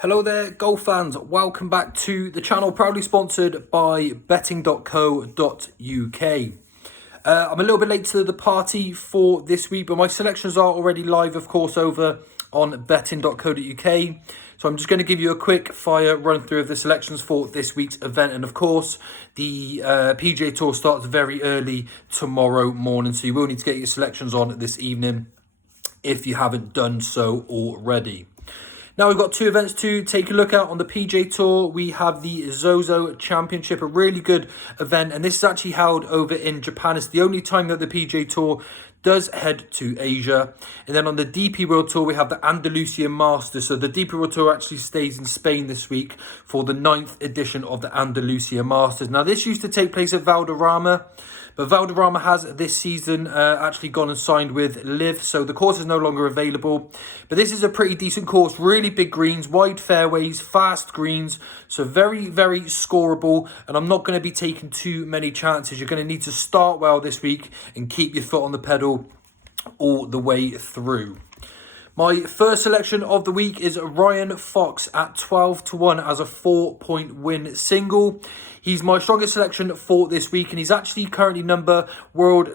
Hello there, golf fans. Welcome back to the channel, proudly sponsored by betting.co.uk. I'm a little bit late to the party for this week, but my selections are already live, of course, over on betting.co.uk. So I'm just going to give you a quick fire run through of the selections for this week's event. And of course, the PGA Tour starts very early tomorrow morning, so you will need to get your selections on this evening if you haven't done so already. Now we've got two events to take a look at on the PGA Tour. We have the Zozo Championship, a really good event, and this is actually held over in Japan. It's the only time that the PGA Tour does head to Asia. And then on the DP World Tour, we have the Andalucia Masters. So the DP World Tour actually stays in Spain this week for the 9th edition of the Andalucia Masters. Now this used to take place at Valderrama, but Valderrama has this season actually gone and signed with Liv, so the course is no longer available. But this is a pretty decent course, really big greens, wide fairways, fast greens, so very, very scoreable. And I'm not going to be taking too many chances. You're going to need to start well this week and keep your foot on the pedal all the way through. My first selection of the week is Ryan Fox at 12 to 1 as a 4-point win single. He's my strongest selection for this week, and he's actually currently world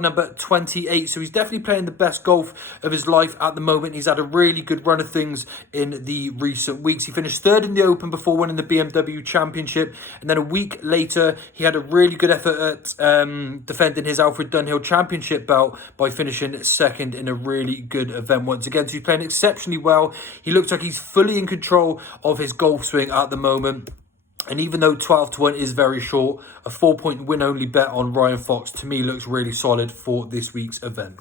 number 28. So he's definitely playing the best golf of his life at the moment. He's had a really good run of things in the recent weeks. He finished third in the Open before winning the BMW Championship, and then a week later he had a really good effort at defending his Alfred Dunhill Championship belt by finishing second in a really good event once again. So he's playing exceptionally well. He looks like he's fully in control of his golf swing at the moment. And even though 12 to 1 is very short, a 4-point win only bet on Ryan Fox to me looks really solid for this week's event.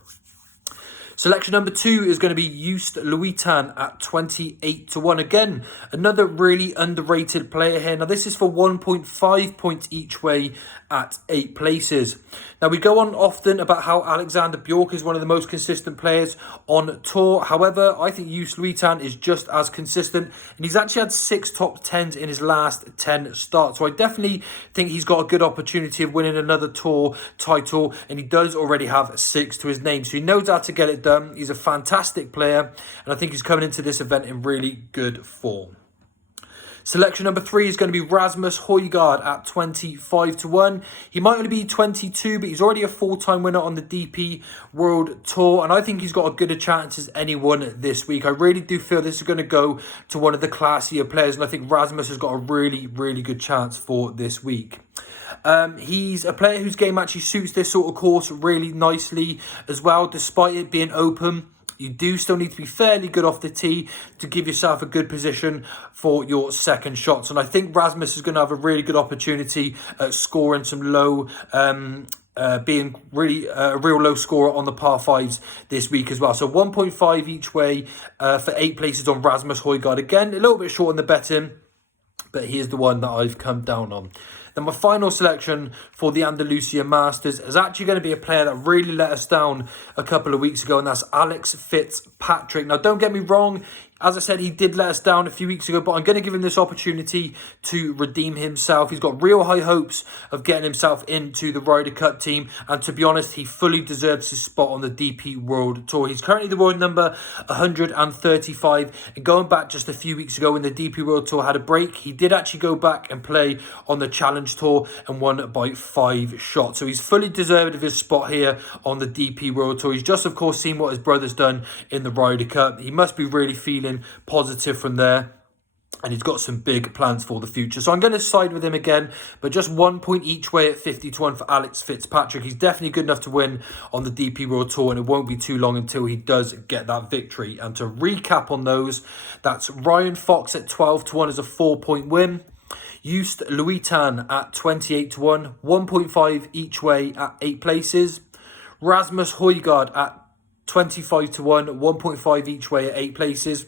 Selection number 2 is going to be Just Luitan at 28 to 1. Again, another really underrated player here. Now, this is for 1.5 points each way at 8 places. Now, we go on often about how Alexander Bjork is one of the most consistent players on tour. However, I think Just Luitan is just as consistent, and he's actually had 6 top 10s in his last 10 starts. So I definitely think he's got a good opportunity of winning another tour title, and he does already have 6 to his name. So he knows how to get it done. He's a fantastic player, and I think he's coming into this event in really good form. Selection number 3 is going to be Rasmus Højgaard at 25 to 1. He might only be 22, but he's already a full-time winner on the DP World Tour, and I think he's got as good a chance as anyone this week. I really do feel this is going to go to one of the classier players, and I think Rasmus has got a really, really good chance for this week. He's a player whose game actually suits this sort of course really nicely as well, despite it being open. You do still need to be fairly good off the tee to give yourself a good position for your second shots. And I think Rasmus is going to have a really good opportunity at scoring some low, being really a real low scorer on the par 5s this week as well. So 1.5 each way for 8 places on Rasmus Højgaard. Again, a little bit short on the betting, but he is the one that I've come down on. Then my final selection for the Andalucia Masters is actually going to be a player that really let us down a couple of weeks ago, and that's Alex Fitzpatrick. Now, don't get me wrong. As I said, he did let us down a few weeks ago, but I'm going to give him this opportunity to redeem himself. He's got real high hopes of getting himself into the Ryder Cup team, and to be honest, he fully deserves his spot on the DP World Tour. He's currently the world number 135, and going back just a few weeks ago when the DP World Tour had a break, he did actually go back and play on the Challenge Tour and won by 5 shots. So he's fully deserved of his spot here on the DP World Tour. He's just, of course, seen what his brother's done in the Ryder Cup. He must be really feeling positive from there, and he's got some big plans for the future. So I'm going to side with him again, but just 1 point each way at 50 to 1 for Alex Fitzpatrick. He's definitely good enough to win on the DP World Tour, and it won't be too long until he does get that victory. And to recap on those, that's Ryan Fox at 12 to 1 as a 4-point win. Just Luitan at 28 to 1, 1.5 each way at 8 places. Rasmus Højgaard at 25 to 1, 1.5 each way at 8 places.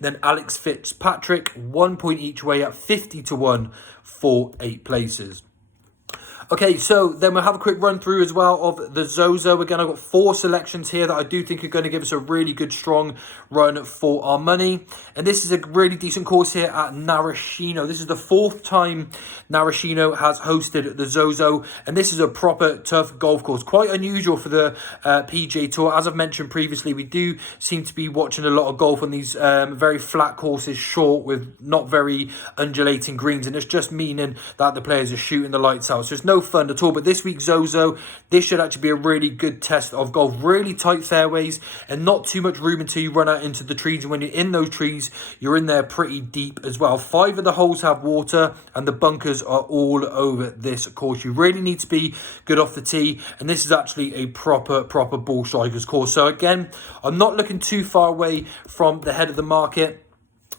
Then Alex Fitzpatrick, 1 point each way at 50 to 1 for 8 places. Okay, so then we'll have a quick run through as well of the Zozo. Again, I've got 4 selections here that I do think are going to give us a really good, strong run for our money. And this is a really decent course here at Narashino. This is the 4th time Narashino has hosted the Zozo. And this is a proper tough golf course. Quite unusual for the PGA Tour. As I've mentioned previously, we do seem to be watching a lot of golf on these very flat courses, short with not very undulating greens. And it's just meaning that the players are shooting the lights out. So it's no fun at all. But this week's Zozo, this should actually be a really good test of golf. Really tight fairways and not too much room until you run out into the trees. And when you're in those trees, you're in there pretty deep as well. 5 of the holes have water and the bunkers are all over this course. You really need to be good off the tee. And this is actually a proper ball strikers course. So again, I'm not looking too far away from the head of the market.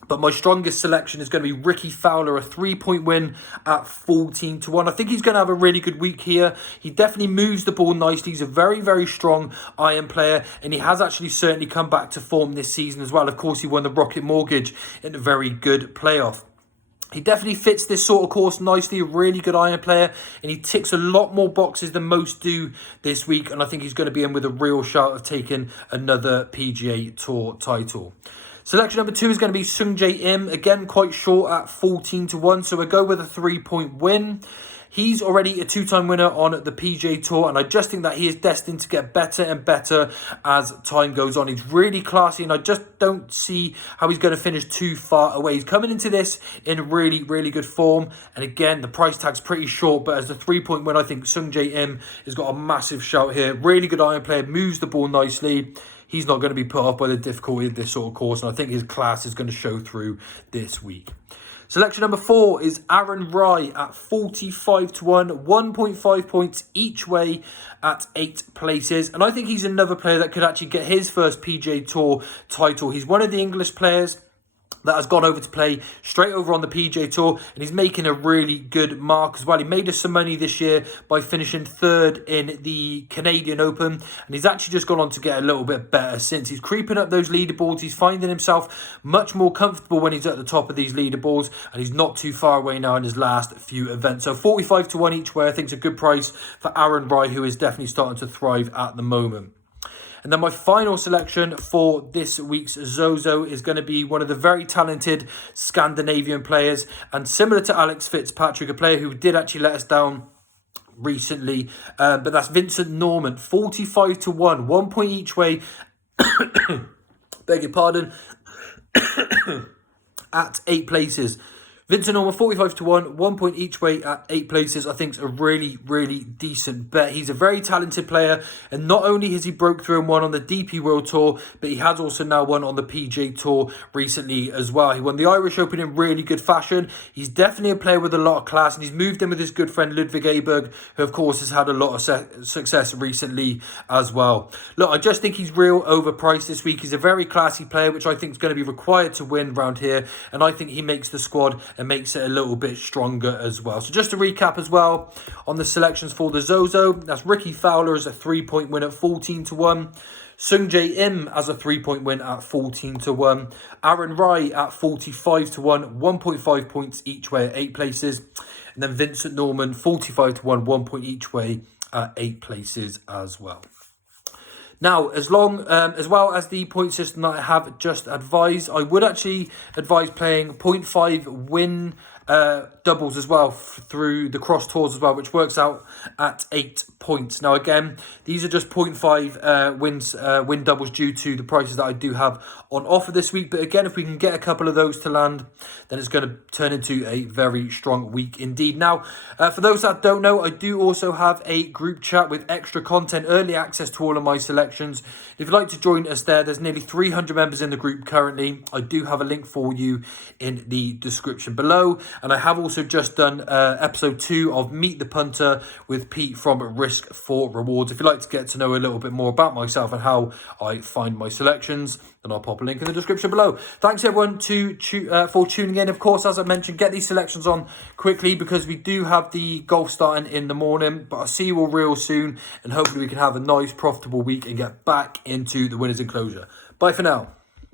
But my strongest selection is going to be Ricky Fowler, a 3-point win at 14 to 1. I think he's going to have a really good week here. He definitely moves the ball nicely. He's a very strong iron player. And he has actually certainly come back to form this season as well. Of course, he won the Rocket Mortgage in a very good playoff. He definitely fits this sort of course nicely, a really good iron player, and he ticks a lot more boxes than most do this week. And I think he's going to be in with a real shout of taking another PGA Tour title. Selection number 2 is going to be Sungjae Im. Again, quite short at 14 to 1. So we'll go with a 3-point win. He's already a 2-time winner on the PGA Tour. And I just think that he is destined to get better and better as time goes on. He's really classy. And I just don't see how he's going to finish too far away. He's coming into this in really good form. And again, the price tag's pretty short. But as the 3-point win, I think Sungjae Im has got a massive shout here. Really good iron player. Moves the ball nicely. He's not going to be put off by the difficulty of this sort of course. And I think his class is going to show through this week. Selection number 4 is Aaron Rai at 45 to 1. 1.5 points each way at 8 places. And I think he's another player that could actually get his first PGA Tour title. He's one of the English players that has gone over to play straight over on the PGA Tour, and he's making a really good mark as well. He made us some money this year by finishing 3rd in the Canadian Open, and he's actually just gone on to get a little bit better since. He's creeping up those leaderboards. He's finding himself much more comfortable when he's at the top of these leaderboards, and he's not too far away now in his last few events. So 45 to 1 each way, I think is a good price for Aaron Rai, who is definitely starting to thrive at the moment. And then my final selection for this week's Zozo is going to be one of the very talented Scandinavian players. And similar to Alex Fitzpatrick, a player who did actually let us down recently. But that's Vincent Norrman, 45 to 1, 1 point each way. Beg your pardon. At 8 places. Vincent Norrman, 45 to 1, 1 point each way at 8 places, I think is a really decent bet. He's a very talented player, and not only has he broke through and won on the DP World Tour, but he has also now won on the PGA Tour recently as well. He won the Irish Open in really good fashion. He's definitely a player with a lot of class, and he's moved in with his good friend Ludwig Aberg, who of course has had a lot of success recently as well. Look, I just think he's real overpriced this week. He's a very classy player, which I think is going to be required to win round here, and I think he makes the squad and makes it a little bit stronger as well. So just to recap as well on the selections for the Zozo, that's Ricky Fowler as a 3-point win at 14 to 1. Sungjae Im as a 3-point win at 14 to 1. Aaron Rai at 45 to 1, 1.5 points each way at 8 places. And then Vincent Norrman, 45 to 1, 1 point each way at 8 places as well. Now, as well as the point system that I have just advised, I would actually advise playing 0.5 win doubles as well through the cross tours as well, which works out at 8 points. Now, again, these are just 0.5 win doubles due to the prices that I do have on offer this week. But again, if we can get a couple of those to land, then it's going to turn into a very strong week indeed. Now, for those that don't know, I do also have a group chat with extra content, early access to all of my selections. If you'd like to join us there's nearly 300 members in the group currently. I do have a link for you in the description below. And I have also just done episode 2 of Meet the Punter with Pete from Risk for Rewards. If you'd like to get to know a little bit more about myself and how I find my selections, then I'll pop a link in the description below. Thanks everyone for tuning in. Of course, as I mentioned, get these selections on quickly because we do have the golf starting in the morning. But I'll see you all real soon, and hopefully we can have a nice, profitable week and get back into the winners enclosure. Bye for now.